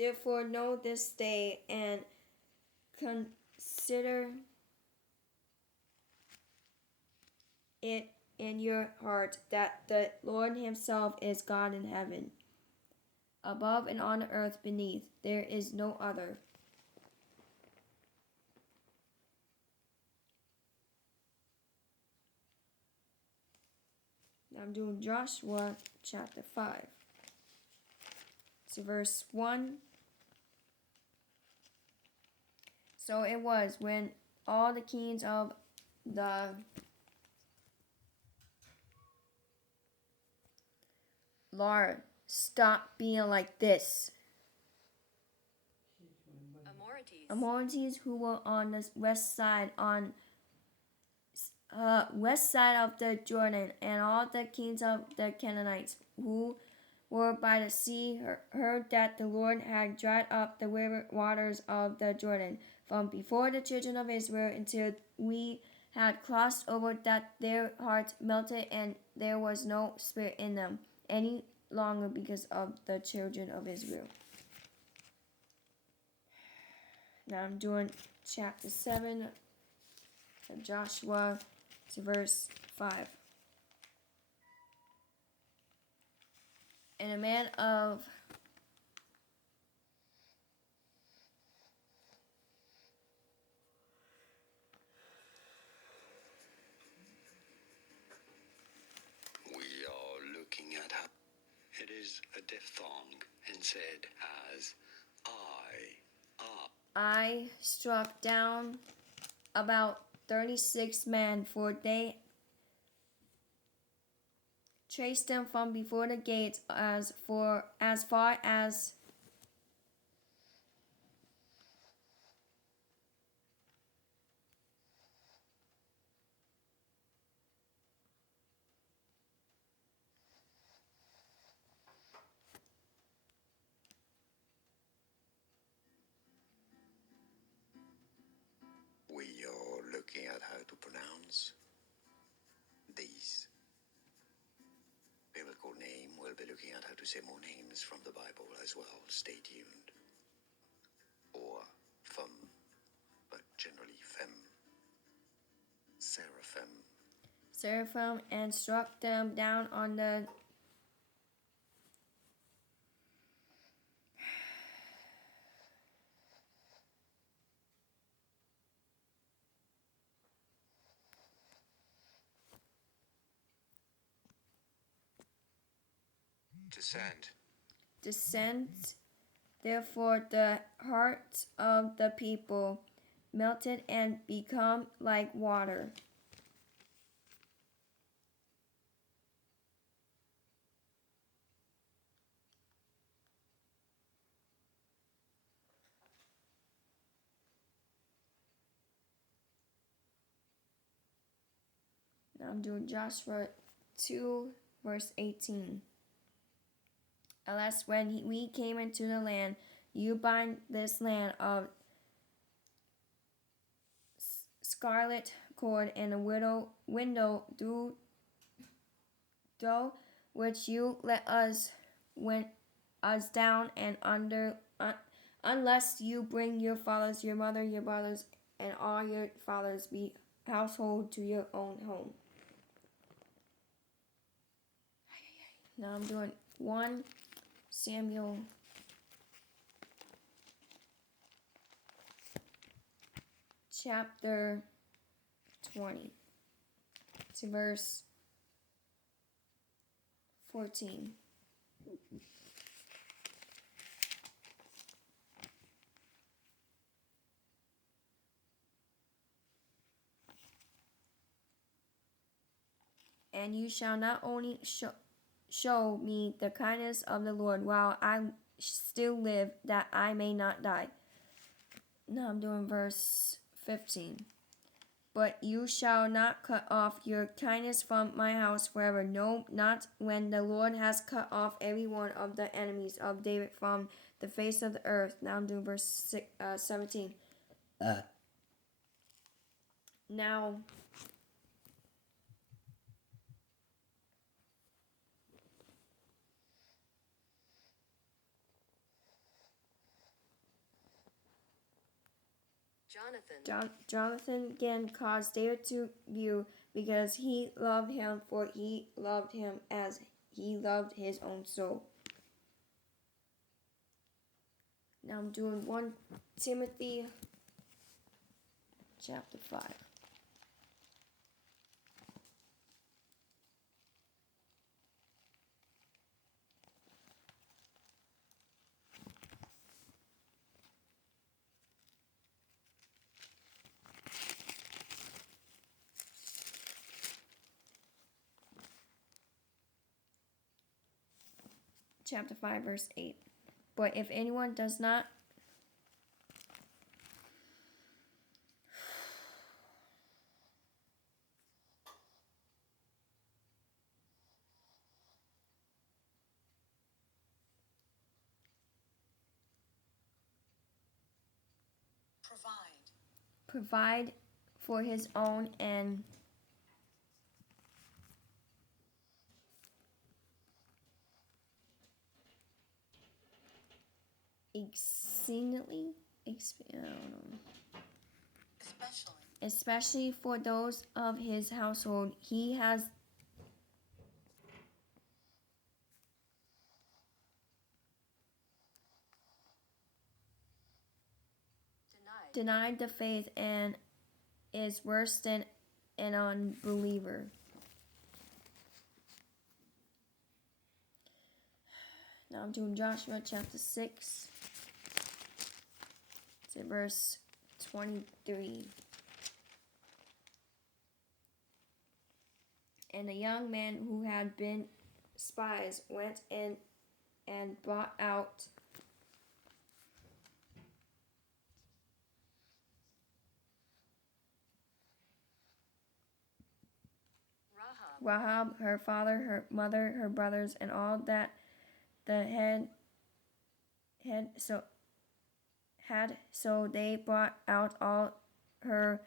Therefore know this day and consider it in your heart that the Lord himself is God in heaven, above and on the earth beneath. There is no other. Now I'm doing Joshua chapter 5. To verse 1. So it was when all the kings of the Lord, stop being like this. Amorites who were on the west side of the Jordan, and all the kings of the Canaanites who were by the sea heard that the Lord had dried up the river waters of the Jordan from before the children of Israel until we had crossed over, that their hearts melted and there was no spirit in them any longer because of the children of Israel. Now I'm doing chapter 7 of Joshua to verse 5. And a man of We are looking at her. It is a diphthong and said as I struck down about 36 men, for they chased them from before the gates as far as we are looking at how to pronounce these biblical name. We'll be looking at how to say more names from the Bible as well. Stay tuned. Or fem, but generally fem. seraphim, and struck them down on the descent. Therefore the hearts of the people melted and become like water. Now I'm doing Joshua 2 verse 18. Alas, when we came into the land, you bind this land of scarlet cord and a window through which you let us went us down and under unless you bring your fathers, your mother, your brothers, and all your fathers be household to your own home. Now I'm doing 1 Samuel chapter 20 to verse 14. And you shall not only show me the kindness of the Lord while I still live, that I may not die. Now I'm doing verse 15. But you shall not cut off your kindness from my house forever. No, not when the Lord has cut off every one of the enemies of David from the face of the earth. Now I'm doing verse 17. Now Jonathan again caused David to view, because he loved him, for he loved him as he loved his own soul. Now I'm doing 1 Timothy chapter 5. Chapter 5, verse 8. But if anyone does not provide for his own and especially for those of his household, he has denied the faith and is worse than an unbeliever. Now I'm doing Joshua chapter 6 to verse 23. And a young man who had been spies went in and brought out Rahab, her father, her mother, her brothers, and all that the head so they brought out all her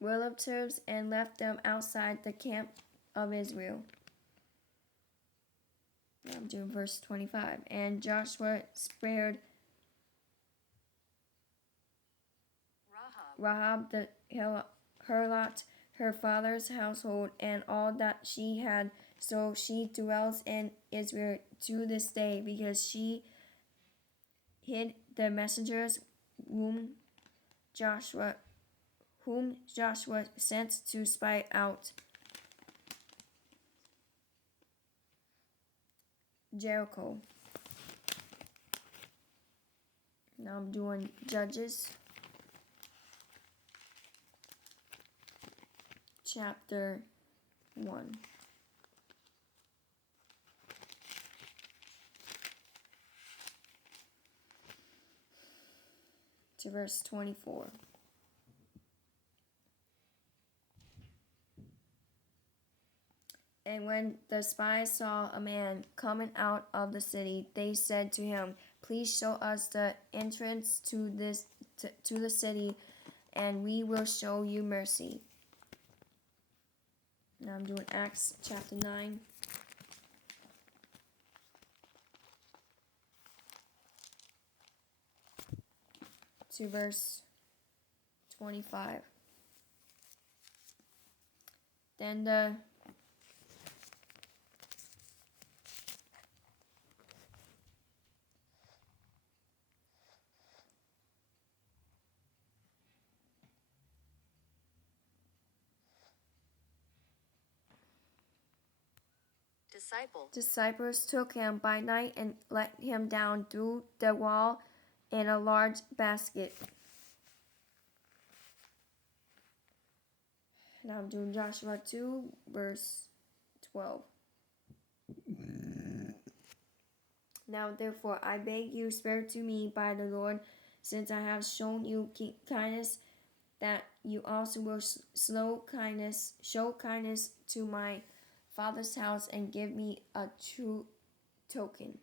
relatives and left them outside the camp of Israel. I'm doing verse 25. And Joshua spared Rahab the harlot, her father's household, and all that she had. So she dwells in Israel to this day, because she hid the messengers whom Joshua sent to spy out Jericho. Now I'm doing Judges chapter 1. To verse 24. And when the spies saw a man coming out of the city, they said to him, "Please show us the entrance to the city, and we will show you mercy." Now I'm doing Acts chapter 9. To verse 25. Then the disciples took him by night and let him down through the wall in a large basket. Now I'm doing Joshua 2, verse 12. Now therefore I beg you, spare to me by the Lord, since I have shown you kindness, that you also will show kindness to my father's house, and give me a true token.